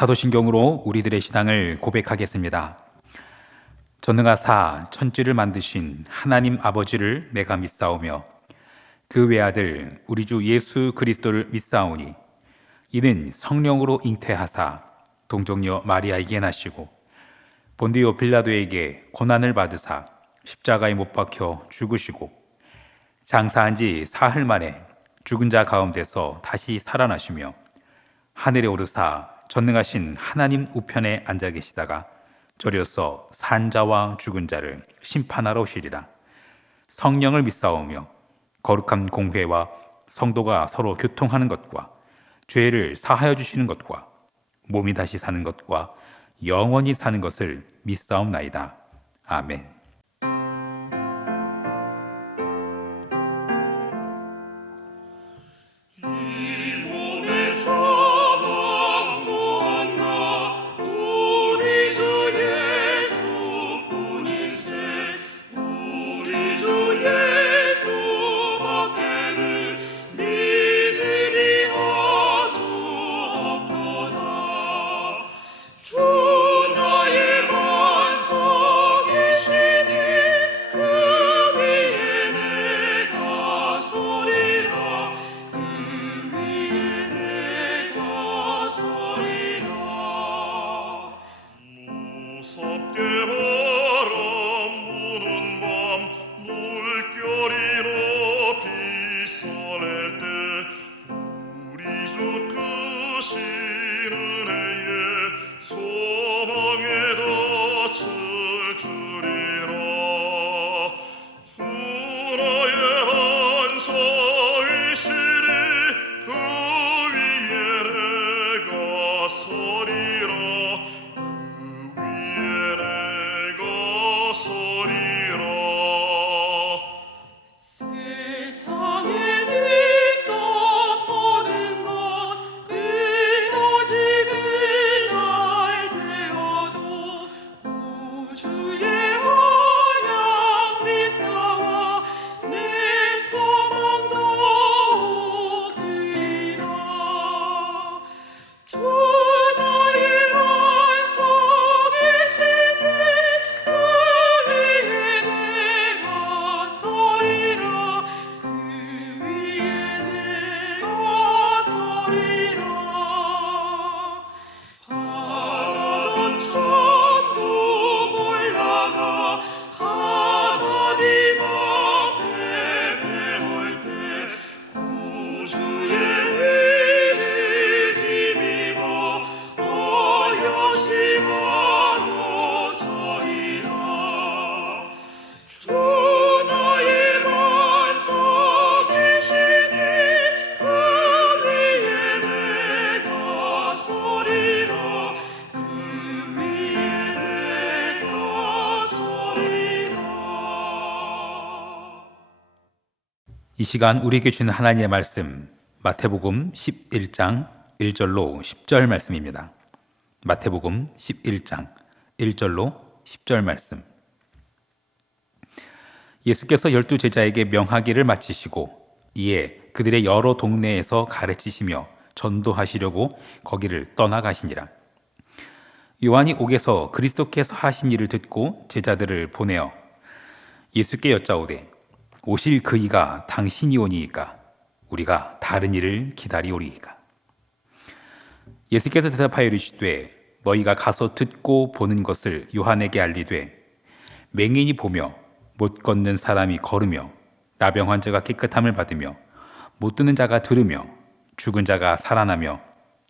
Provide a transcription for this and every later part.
사도신경으로 우리들의 신앙을 고백하겠습니다. 전능하사 천지를 만드신 하나님 아버지를 내가 믿사오며 그 외아들 우리 주 예수 그리스도를 믿사오니 이는 성령으로 잉태하사 동정녀 마리아에게 나시고 본디오 빌라도에게 고난을 받으사 십자가에 못 박혀 죽으시고 장사한 지 사흘 만에 죽은 자 가운데서 다시 살아나시며 하늘에 오르사 전능하신 하나님 우편에 앉아 계시다가 저리어서 산 자와 죽은 자를 심판하러 오시리라. 성령을 믿사오며 거룩한 공회와 성도가 서로 교통하는 것과 죄를 사하여 주시는 것과 몸이 다시 사는 것과 영원히 사는 것을 믿사옵나이다. 아멘. 이 시간 우리에게 주는 하나님의 말씀 마태복음 11장 1절로 10절 말씀입니다. 마태복음 11장 1절로 10절 말씀. 예수께서 12제자에게 명하기를 마치시고 이에 그들의 여러 동네에서 가르치시며 전도하시려고 거기를 떠나가시니라. 요한이 옥에서 그리스도께서 하신 일을 듣고 제자들을 보내어 예수께 여짜오되 오실 그 이가 당신이 오니이까 우리가 다른 일을 기다리오리이까. 예수께서 대답하여 이르시되 너희가 가서 듣고 보는 것을 요한에게 알리되 맹인이 보며 못 걷는 사람이 걸으며 나병 환자가 깨끗함을 받으며 못 듣는 자가 들으며 죽은 자가 살아나며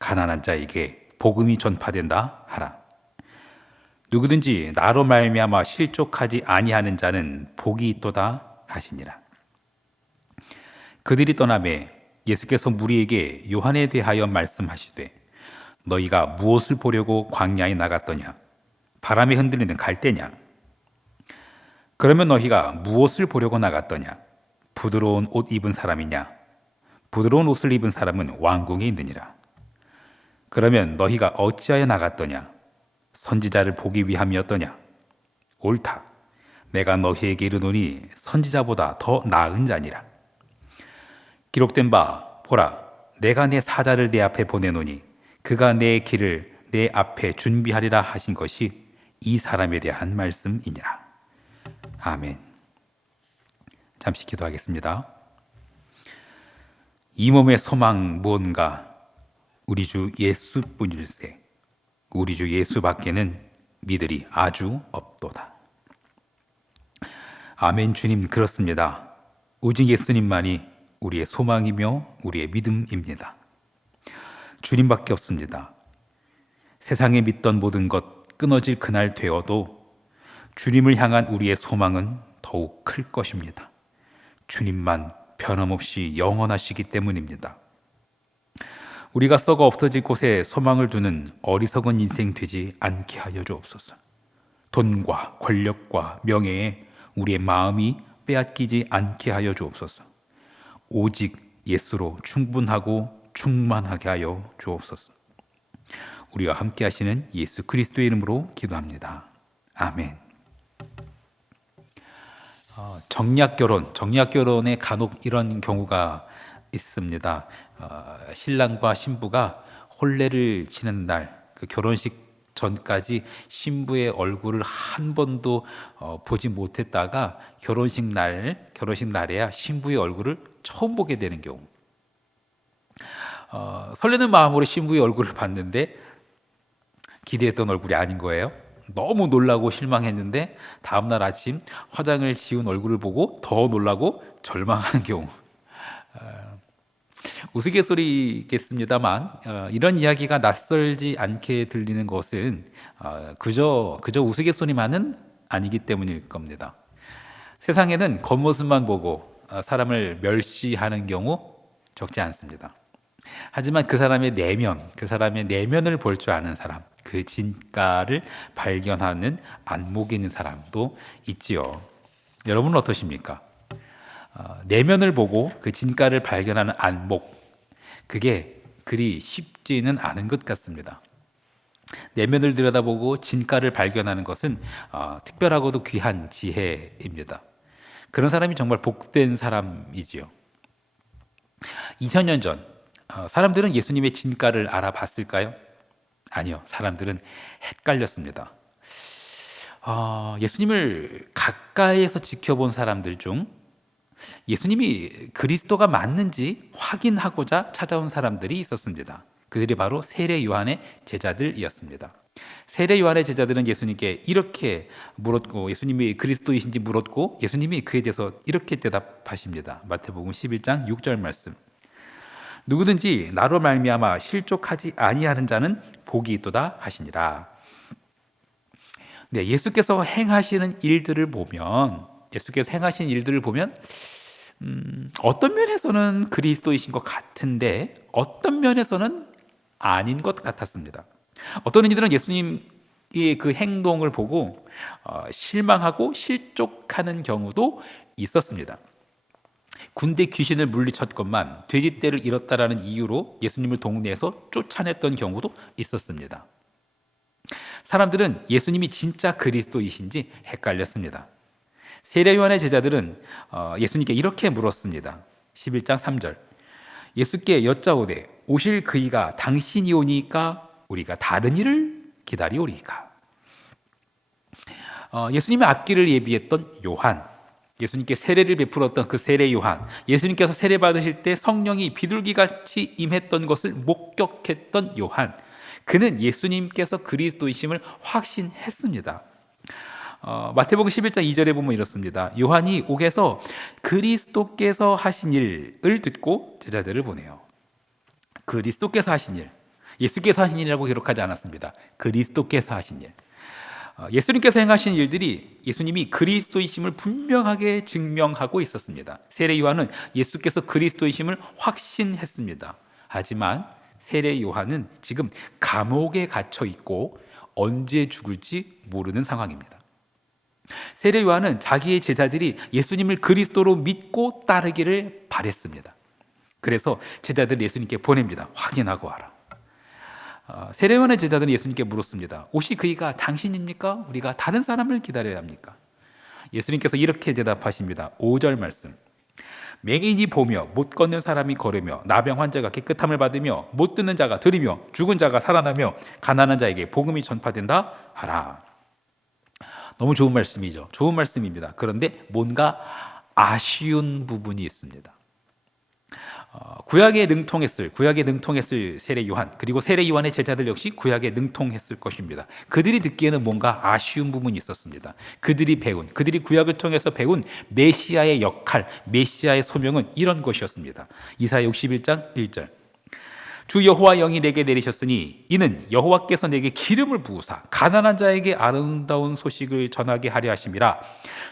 가난한 자에게 복음이 전파된다 하라. 누구든지 나로 말미암아 실족하지 아니하는 자는 복이 있도다 하시니라. 그들이 떠나매 예수께서 무리에게 요한에 대하여 말씀하시되 너희가 무엇을 보려고 광야에 나갔더냐? 바람에 흔들리는 갈대냐? 그러면 너희가 무엇을 보려고 나갔더냐? 부드러운 옷 입은 사람이냐? 부드러운 옷을 입은 사람은 왕궁에 있느니라. 그러면 너희가 어찌하여 나갔더냐? 선지자를 보기 위함이었더냐? 옳다. 내가 너희에게 이르노니 선지자보다 더 나은 자니라. 기록된 바 보라, 내가 내 사자를 내 앞에 보내노니 그가 내 길을 내 앞에 준비하리라 하신 것이 이 사람에 대한 말씀이니라. 아멘. 잠시 기도하겠습니다. 이 몸의 소망 무언가 우리 주 예수뿐일세. 우리 주 예수밖에는 믿으리 아주 없도다. 아멘. 주님, 그렇습니다. 오직 예수님만이 우리의 소망이며 우리의 믿음입니다. 주님밖에 없습니다. 세상에 믿던 모든 것 끊어질 그날 되어도 주님을 향한 우리의 소망은 더욱 클 것입니다. 주님만 변함없이 영원하시기 때문입니다. 우리가 썩어 없어질 곳에 소망을 두는 어리석은 인생 되지 않게 하여 주옵소서. 돈과 권력과 명예에 우리의 마음이 빼앗기지 않게 하여 주옵소서. 오직 예수로 충분하고 충만하게 하여 주옵소서. 우리와 함께 하시는 예수 그리스도의 이름으로 기도합니다. 아멘. 정략 결혼에 간혹 이런 경우가 있습니다. 신랑과 신부가 혼례를 치는 날, 그 결혼식 전까지 신부의 얼굴을 한 번도 보지 못했다가 결혼식 날에야 신부의 얼굴을 처음 보게 되는 경우. 설레는 마음으로 신부의 얼굴을 봤는데 기대했던 얼굴이 아닌 거예요. 너무 놀라고 실망했는데 다음날 아침 화장을 지운 얼굴을 보고 더 놀라고 절망하는 경우. 우스갯소리겠습니다만 이런 이야기가 낯설지 않게 들리는 것은 그저 우스갯소리만은 아니기 때문일 겁니다. 세상에는 겉모습만 보고 사람을 멸시하는 경우 적지 않습니다. 하지만 그 사람의 내면을 볼 줄 아는 사람, 그 진가를 발견하는 안목이 있는 사람도 있지요. 여러분은 어떠십니까? 내면을 보고 그 진가를 발견하는 안목, 그게 그리 쉽지는 않은 것 같습니다. 내면을 들여다보고 진가를 발견하는 것은 특별하고도 귀한 지혜입니다. 그런 사람이 정말 복된 사람이지요. 2000년 전 사람들은 예수님의 진가를 알아봤을까요? 아니요. 사람들은 헷갈렸습니다. 예수님을 가까이에서 지켜본 사람들 중 예수님이 그리스도가 맞는지 확인하고자 찾아온 사람들이 있었습니다. 그들이 바로 세례 요한의 제자들이었습니다. 세례 요한의 제자들은 예수님께 이렇게 물었고, 예수님이 그리스도이신지 물었고, 예수님이 그에 대해서 이렇게 대답하십니다. 마태복음 11장 6절 말씀. 누구든지 나로 말미암아 실족하지 아니하는 자는 복이 있도다 하시니라. 네, 예수께서 행하신 일들을 보면 어떤 면에서는 그리스도이신 것 같은데 어떤 면에서는 아닌 것 같았습니다. 어떤 이들은 예수님의 그 행동을 보고 실망하고 실족하는 경우도 있었습니다. 군대 귀신을 물리쳤건만 돼지떼를 잃었다라는 이유로 예수님을 동네에서 쫓아냈던 경우도 있었습니다. 사람들은 예수님이 진짜 그리스도이신지 헷갈렸습니다. 세례 요한의 제자들은 예수님께 이렇게 물었습니다. 11장 3절. 예수께 여짜오되 오실 그이가 당신이 오니까 우리가 다른 일을 기다리오리까. 예수님의 앞길을 예비했던 요한, 예수님께 세례를 베풀었던 그 세례 요한, 예수님께서 세례 받으실 때 성령이 비둘기같이 임했던 것을 목격했던 요한, 그는 예수님께서 그리스도이심을 확신했습니다. 마태복음 11장 2절에 보면 이렇습니다. 요한이 옥에서 그리스도께서 하신 일을 듣고 제자들을 보내요. 그리스도께서 하신 일, 예수께서 하신 일이라고 기록하지 않았습니다. 그리스도께서 하신 일. 예수님께서 행하신 일들이 예수님이 그리스도이심을 분명하게 증명하고 있었습니다. 세례 요한은 예수께서 그리스도이심을 확신했습니다. 하지만 세례 요한은 지금 감옥에 갇혀 있고 언제 죽을지 모르는 상황입니다. 세례 요한은 자기의 제자들이 예수님을 그리스도로 믿고 따르기를 바랬습니다. 그래서 제자들을 예수님께 보냅니다. 확인하고 와라. 세례 요한의 제자들은 예수님께 물었습니다. 오실 그이가 당신입니까? 우리가 다른 사람을 기다려야 합니까? 예수님께서 이렇게 대답하십니다. 5절 말씀. 맹인이 보며 못 걷는 사람이 걸으며 나병 환자가 깨끗함을 받으며 못 듣는 자가 들으며 죽은 자가 살아나며 가난한 자에게 복음이 전파된다 하라. 너무 좋은 말씀이죠. 좋은 말씀입니다. 그런데 뭔가 아쉬운 부분이 있습니다. 구약에 능통했을 세례 요한, 그리고 세례 요한의 제자들 역시 구약에 능통했을 것입니다. 그들이 듣기에는 뭔가 아쉬운 부분이 있었습니다. 그들이 구약을 통해서 배운 메시아의 역할, 메시아의 소명은 이런 것이었습니다. 이사야 61장 1절. 주 여호와 영이 내게 내리셨으니 이는 여호와께서 내게 기름을 부으사 가난한 자에게 아름다운 소식을 전하게 하려 하심이라.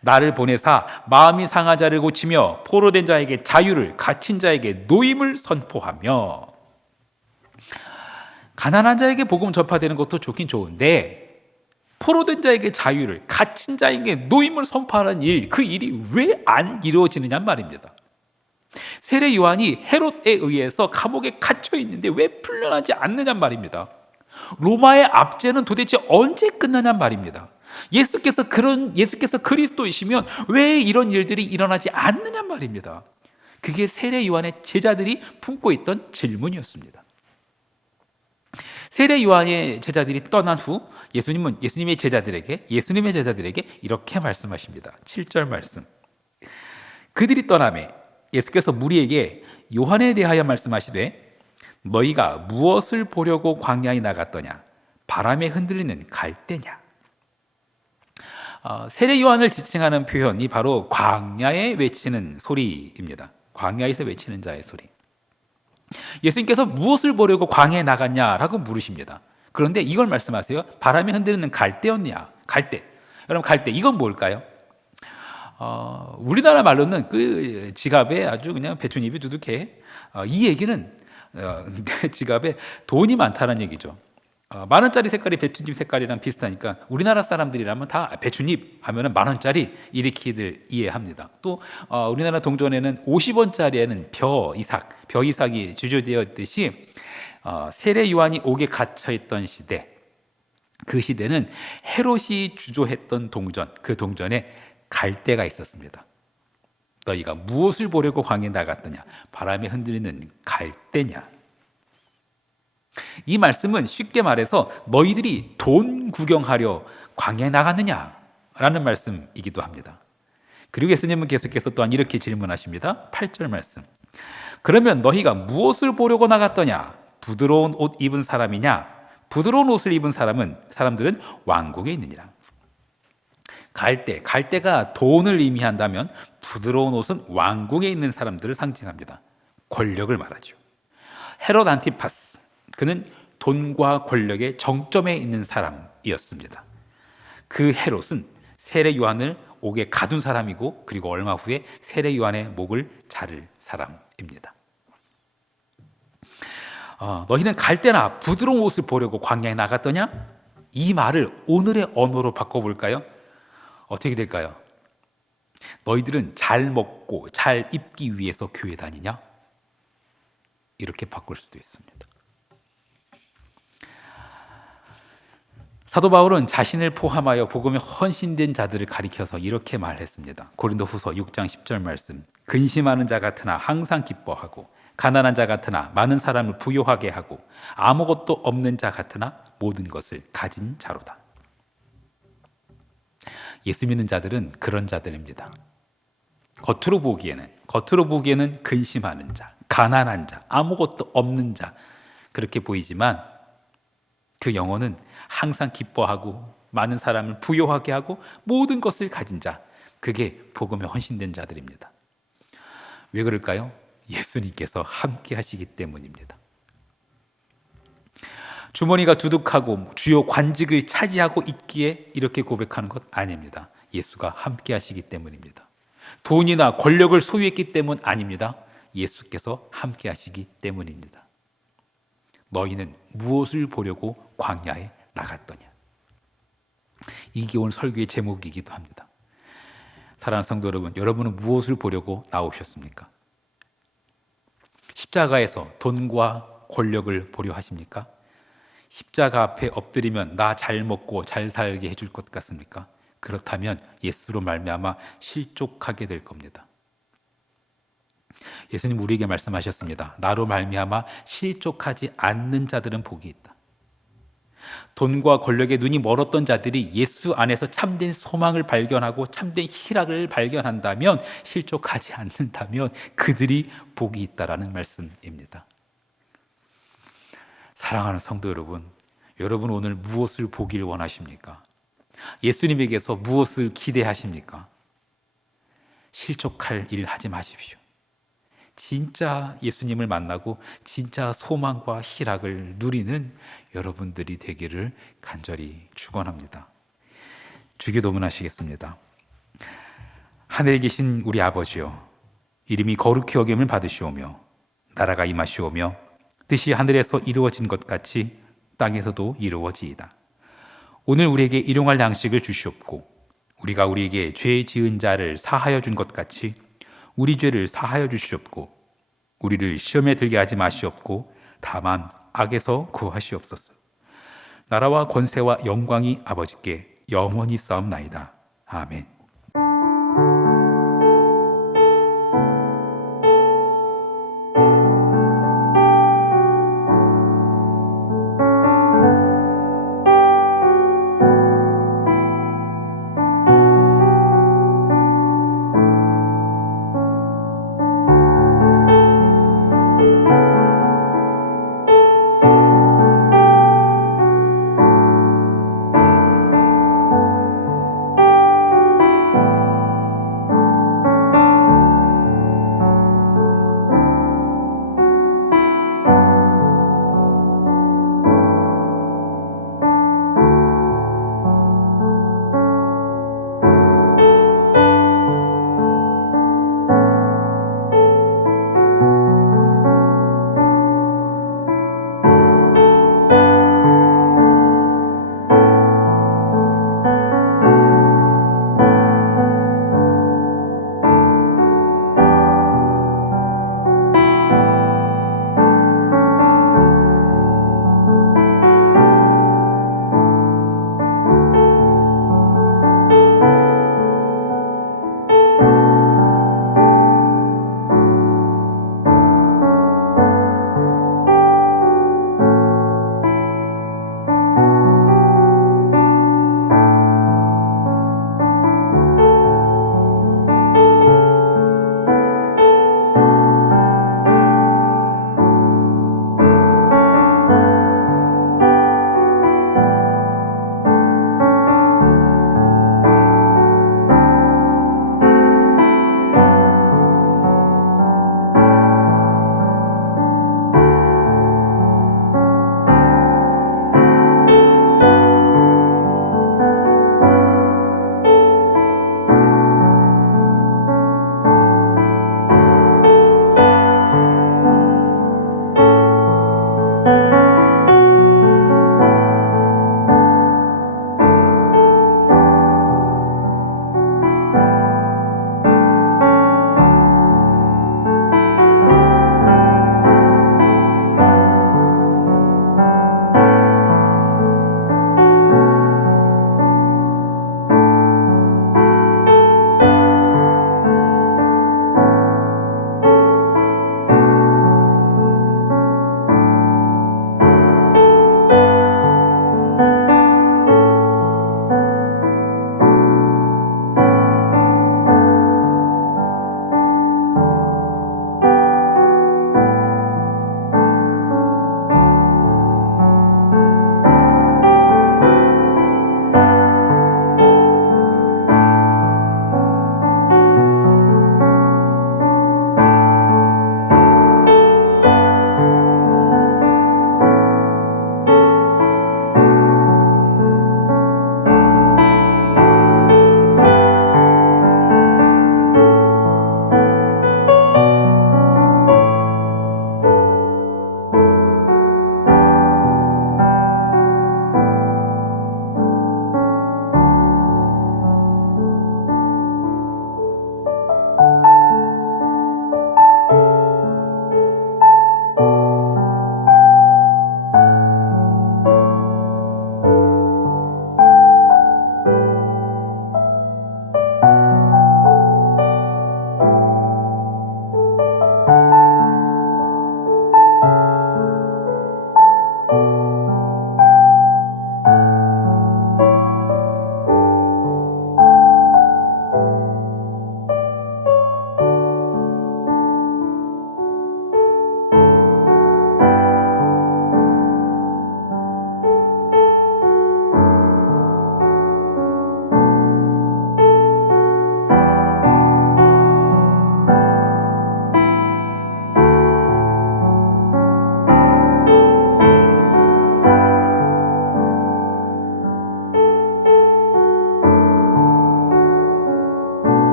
나를 보내사 마음이 상한 자를 고치며 포로된 자에게 자유를, 갇힌 자에게 노임을 선포하며. 가난한 자에게 복음 전파되는 것도 좋긴 좋은데 포로된 자에게 자유를, 갇힌 자에게 노임을 선포하는 일, 그 일이 왜 안 이루어지느냐 말입니다. 세례 요한이 헤롯에 의해서 감옥에 갇혀 있는데 왜 풀려나지 않느냐 말입니다. 로마의 압제는 도대체 언제 끝나냐 말입니다. 예수께서 그리스도이시면 왜 이런 일들이 일어나지 않느냐 말입니다. 그게 세례 요한의 제자들이 품고 있던 질문이었습니다. 세례 요한의 제자들이 떠난 후 예수님의 제자들에게 이렇게 말씀하십니다. 7절 말씀. 그들이 떠나매 예수께서 무리에게 요한에 대하여 말씀하시되 너희가 무엇을 보려고 광야에 나갔더냐? 바람에 흔들리는 갈대냐? 세례 요한을 지칭하는 표현이 바로 광야에 외치는 소리입니다. 광야에서 외치는 자의 소리. 예수님께서 무엇을 보려고 광야에 나갔냐라고 물으십니다. 그런데 이걸 말씀하세요. 바람에 흔들리는 갈대였냐? 갈대. 여러분, 갈대 이건 뭘까요? 우리나라 말로는 그 지갑에 아주 그냥 배춧잎이 두둑해. 이 얘기는 지갑에 돈이 많다는 얘기죠. 만 원짜리 색깔이 배춧잎 색깔이랑 비슷하니까 우리나라 사람들이라면 다 배춧잎 하면은 만 원짜리 이렇게들 이해합니다. 또 우리나라 동전에는 50원짜리에는 벼이삭이 주조되어 있듯이 세례 요한이 옥에 갇혀 있던 시대, 그 시대는 헤롯이 주조했던 동전, 그 동전에 갈대가 있었습니다. 너희가 무엇을 보려고 광야에 나갔더냐? 바람에 흔들리는 갈대냐? 이 말씀은 쉽게 말해서 너희들이 돈 구경하려 광야에 나갔느냐? 라는 말씀이기도 합니다. 그리고 예수님은 계속해서 또한 이렇게 질문하십니다. 8절 말씀. 그러면 너희가 무엇을 보려고 나갔더냐? 부드러운 옷 입은 사람이냐? 부드러운 옷을 입은 사람들은 왕궁에 있느니라. 갈대가 돈을 의미한다면 부드러운 옷은 왕궁에 있는 사람들을 상징합니다. 권력을 말하죠. 헤롯 안티파스, 그는 돈과 권력의 정점에 있는 사람이었습니다. 그 헤롯은 세례 요한을 옥에 가둔 사람이고, 그리고 얼마 후에 세례 요한의 목을 자를 사람입니다. 너희는 갈대나 부드러운 옷을 보려고 광야에 나갔더냐? 이 말을 오늘의 언어로 바꿔볼까요? 어떻게 될까요? 너희들은 잘 먹고 잘 입기 위해서 교회 다니냐? 이렇게 바꿀 수도 있습니다. 사도 바울은 자신을 포함하여 복음에 헌신된 자들을 가리켜서 이렇게 말했습니다. 고린도후서 6장 10절 말씀. 근심하는 자 같으나 항상 기뻐하고 가난한 자 같으나 많은 사람을 부요하게 하고 아무것도 없는 자 같으나 모든 것을 가진 자로다. 예수 믿는 자들은 그런 자들입니다. 겉으로 보기에는 근심하는 자, 가난한 자, 아무것도 없는 자, 그렇게 보이지만 그 영혼은 항상 기뻐하고 많은 사람을 부요하게 하고 모든 것을 가진 자, 그게 복음에 헌신된 자들입니다. 왜 그럴까요? 예수님께서 함께 하시기 때문입니다. 주머니가 두둑하고 주요 관직을 차지하고 있기에 이렇게 고백하는 것 아닙니다. 예수가 함께 하시기 때문입니다. 돈이나 권력을 소유했기 때문 아닙니다. 예수께서 함께 하시기 때문입니다. 너희는 무엇을 보려고 광야에 나갔더냐? 이게 오늘 설교의 제목이기도 합니다. 사랑하는 성도 여러분, 여러분은 무엇을 보려고 나오셨습니까? 십자가에서 돈과 권력을 보려 하십니까? 십자가 앞에 엎드리면 나 잘 먹고 잘 살게 해줄 것 같습니까? 그렇다면 예수로 말미암아 실족하게 될 겁니다. 예수님 우리에게 말씀하셨습니다. 나로 말미암아 실족하지 않는 자들은 복이 있다. 돈과 권력에 눈이 멀었던 자들이 예수 안에서 참된 소망을 발견하고 참된 희락을 발견한다면, 실족하지 않는다면 그들이 복이 있다라는 말씀입니다. 사랑하는 성도 여러분, 여러분 오늘 무엇을 보기를 원하십니까? 예수님에게서 무엇을 기대하십니까? 실족할 일 하지 마십시오. 진짜 예수님을 만나고 진짜 소망과 희락을 누리는 여러분들이 되기를 간절히 축원합니다. 주기도문하시겠습니다. 하늘에 계신 우리 아버지여, 이름이 거룩히 여김을 받으시오며 나라가 임하시오며 뜻이 하늘에서 이루어진 것 같이 땅에서도 이루어지이다. 오늘 우리에게 일용할 양식을 주시옵고 우리가 우리에게 죄 지은 자를 사하여 준 것 같이 우리 죄를 사하여 주시옵고 우리를 시험에 들게 하지 마시옵고 다만 악에서 구하시옵소서. 나라와 권세와 영광이 아버지께 영원히 싸움나이다. 아멘.